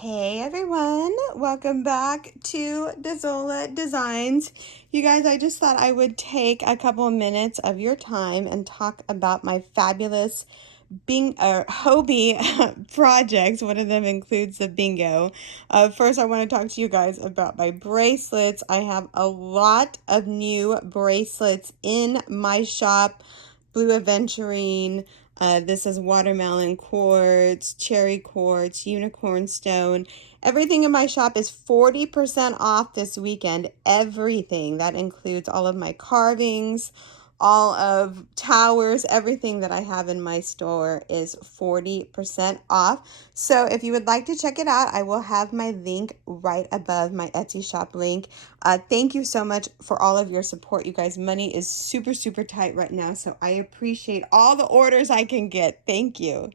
Hey everyone, welcome back to Dezola Designs. You guys, I just thought I would take a couple of minutes of your time and talk about my fabulous Hobbii projects. One of them includes the bingo. First, I want to talk to you guys about my bracelets. I have a lot of new bracelets in my shop. Blue Aventurine. This is watermelon quartz, cherry quartz, unicorn stone. Everything in my shop is 40% off this weekend. Everything. That includes all of my carvings, all of towers, everything that I have in my store is 40% off. So if you would like to check it out, I will have my link right above my Etsy shop link. Thank you so much for all of your support, you guys. Money is super, super tight right now, so I appreciate all the orders I can get. Thank you.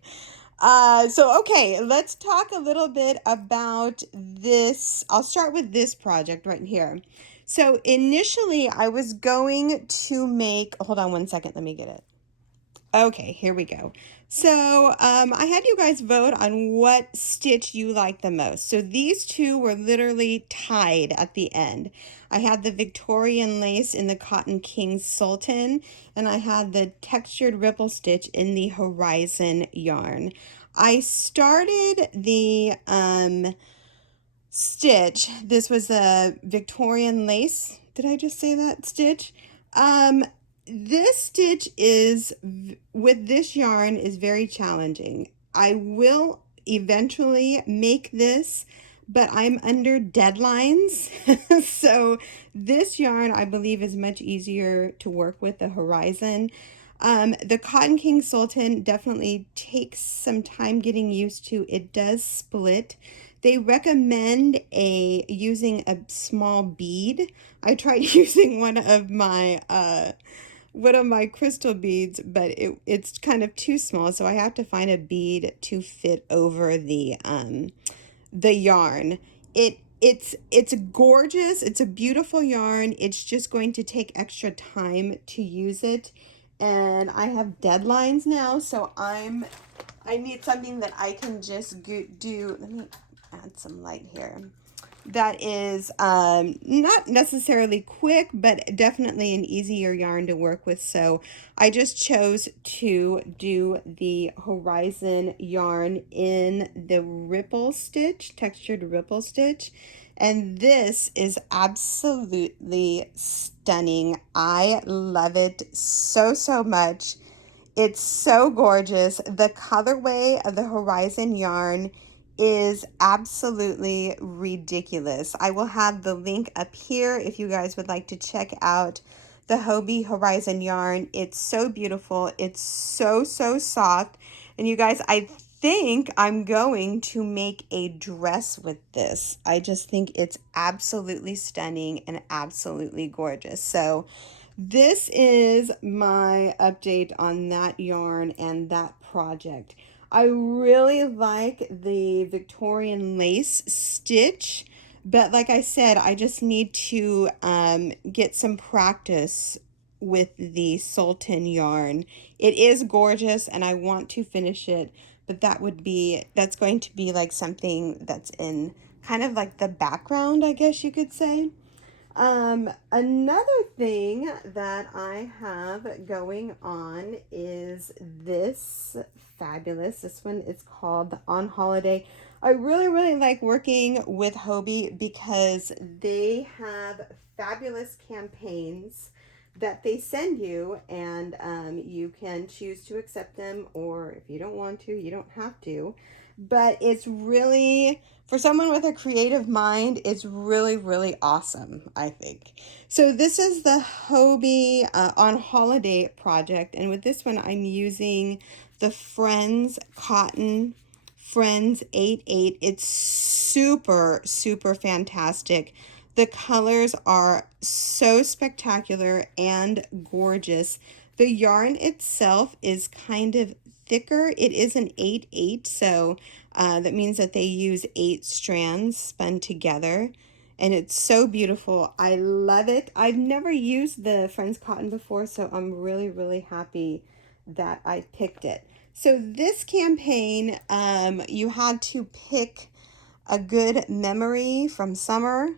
Okay, let's talk a little bit about this. I'll start with this project right here. So initially I was going to make, hold on one second, let me get it. Okay, here we go. So I had you guys vote on what stitch you like the most. So these two were literally tied at the end. I had the Victorian lace in the Cotton King Sultan, and I had the textured ripple stitch in the Horizon yarn. I started the stitch. This was a Victorian lace. Did I just say that stitch? This stitch is, with this yarn, is very challenging. I will eventually make this, but I'm under deadlines. So this yarn, I believe, is much easier to work with, the Horizon. The Cotton King Sultan definitely takes some time getting used to. It does split. They recommend using a small bead. I tried using one of my crystal beads, but it's kind of too small, so I have to find a bead to fit over the yarn. It's gorgeous. It's a beautiful yarn. It's just going to take extra time to use it, and I have deadlines now, so I need something that I can just do. Let me add some light here. That is not necessarily quick, but definitely an easier yarn to work with. So I just chose to do the Horizon yarn in the ripple stitch, textured ripple stitch. And this is absolutely stunning. I love it so, so much. It's so gorgeous. The colorway of the Horizon yarn is absolutely ridiculous. I will have the link up here if you guys would like to check out the Hobbii Horizon yarn. It's so beautiful. It's so, so soft. And you guys, I think I'm going to make a dress with this. I just think it's absolutely stunning and absolutely gorgeous. So this is my update on that yarn and that project. I really like the Victorian lace stitch, but like I said, I just need to get some practice with the Sultan yarn. It is gorgeous and I want to finish it, but that's going to be like something that's in kind of like the background, I guess you could say. Another thing that I have going on is this this one is called On Holiday. I really, really like working with Hobbii because they have fabulous campaigns that they send you, and you can choose to accept them, or if you don't want to, you don't have to. But it's really, for someone with a creative mind, it's really, really awesome, I think. So this is the Hobbii On Holiday project, and with this one, I'm using the Friends Cotton Friends 8/8. It's super, super fantastic. The colors are so spectacular and gorgeous. The yarn itself is kind of thicker. It is an 8/8, so that means that they use 8 strands spun together. And it's so beautiful. I love it. I've never used the Friends Cotton before, so I'm really, really happy that I picked it. So this campaign, you had to pick A Good Memory from Summer.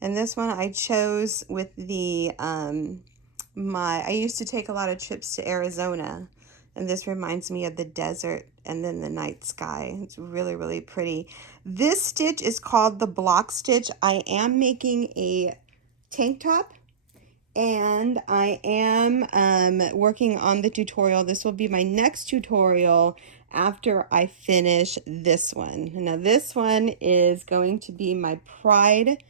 And this one I chose with the, I used to take a lot of trips to Arizona. And this reminds me of the desert and then the night sky. It's really, really pretty. This stitch is called the block stitch. I am making a tank top and I am working on the tutorial. This will be my next tutorial after I finish this one. Now this one is going to be my Pride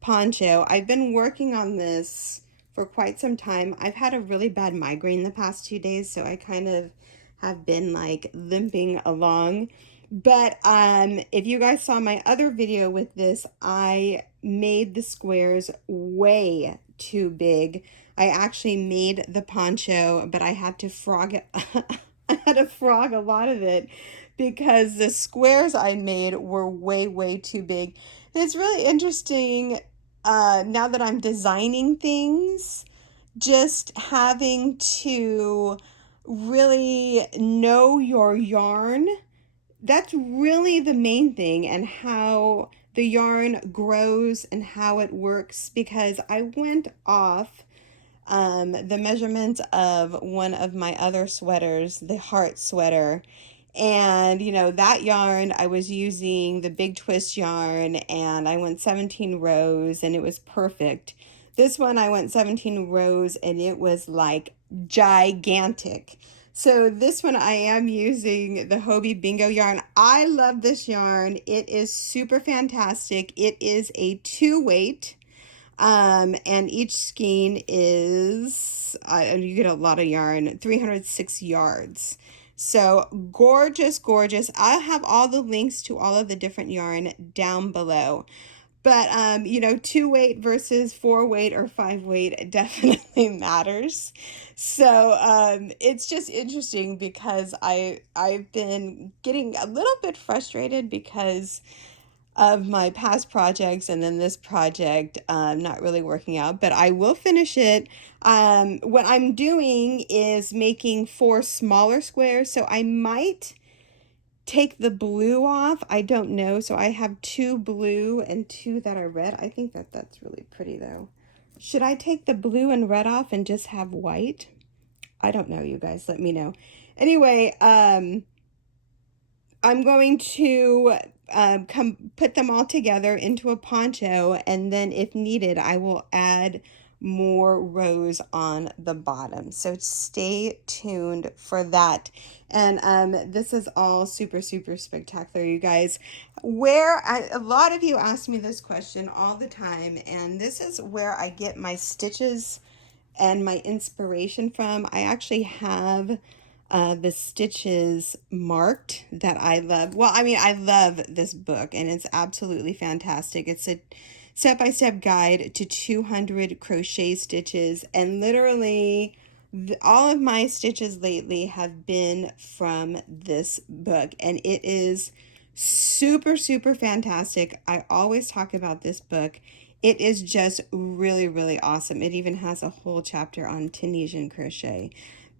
poncho. I've been working on this for quite some time. I've had a really bad migraine the past 2 days, so I kind of have been like limping along. But if you guys saw my other video with this, I made the squares way too big. I actually made the poncho, but I had to frog it. I had to frog a lot of it because the squares I made were way, way too big. And it's really interesting now that I'm designing things, just having to really know your yarn. That's really the main thing, and how the yarn grows and how it works, because I went off the measurements of one of my other sweaters, the heart sweater. And, you know, that yarn, I was using the big twist yarn and I went 17 rows and it was perfect. This one, I went 17 rows and it was like gigantic. So this one, I am using the Hobbii Bingo yarn. I love this yarn. It is super fantastic. It is a 2-weight. And each skein is, you get a lot of yarn, 306 yards. So gorgeous, gorgeous. I'll have all the links to all of the different yarn down below. But, you know, 2-weight versus 4-weight or 5-weight definitely matters. So it's just interesting because I've been getting a little bit frustrated because of my past projects, and then this project not really working out, but I will finish it. What I'm doing is making 4 smaller squares, so I might take the blue off. I don't know. So I have 2 blue and 2 that are red. I think that that's really pretty though. Should I take the blue and red off and just have white? I don't know, you guys. Let me know. Anyway, I'm going to put them all together into a poncho, and then if needed, I will add more rows on the bottom. So stay tuned for that. And this is all super, super spectacular, you guys. A lot of you ask me this question all the time, and this is where I get my stitches and my inspiration from. I actually have the stitches marked that I love. Well, I mean, I love this book and it's absolutely fantastic. It's a step-by-step guide to 200 crochet stitches, and literally all of my stitches lately have been from this book, and it is super, super fantastic. I always talk about this book. It is just really, really awesome. It even has a whole chapter on Tunisian crochet.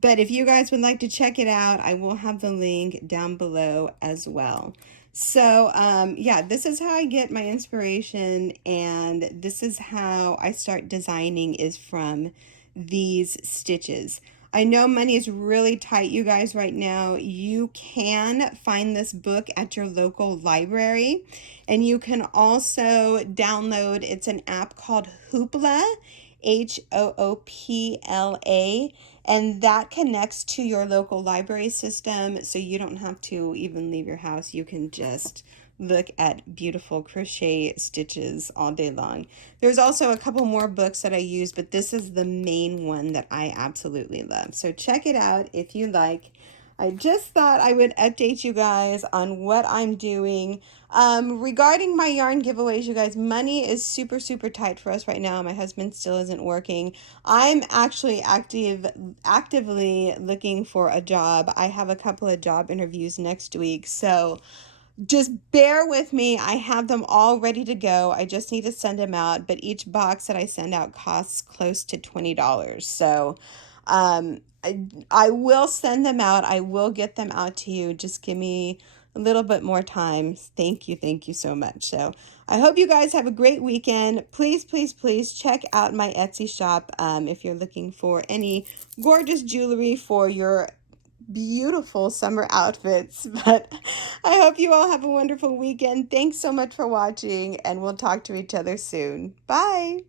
But if you guys would like to check it out, I will have the link down below as well. So yeah, this is how I get my inspiration, and this is how I start designing, is from these stitches. I know money is really tight, you guys, right now. You can find this book at your local library, and you can also download, it's an app called Hoopla, Hoopla, and that connects to your local library system, so you don't have to even leave your house. You can just look at beautiful crochet stitches all day long. There's also a couple more books that I use, but this is the main one that I absolutely love. So check it out if you like. I just thought I would update you guys on what I'm doing. Regarding my yarn giveaways, you guys, money is super, super tight for us right now. My husband still isn't working. I'm actually actively looking for a job. I have a couple of job interviews next week, so just bear with me. I have them all ready to go. I just need to send them out, but each box that I send out costs close to $20. So I will send them out. I will get them out to you. Just give me a little bit more time. Thank you so much. So I hope you guys have a great weekend. Please, please, please check out my Etsy shop if you're looking for any gorgeous jewelry for your beautiful summer outfits. But I hope you all have a wonderful weekend. Thanks so much for watching, and we'll talk to each other soon. Bye.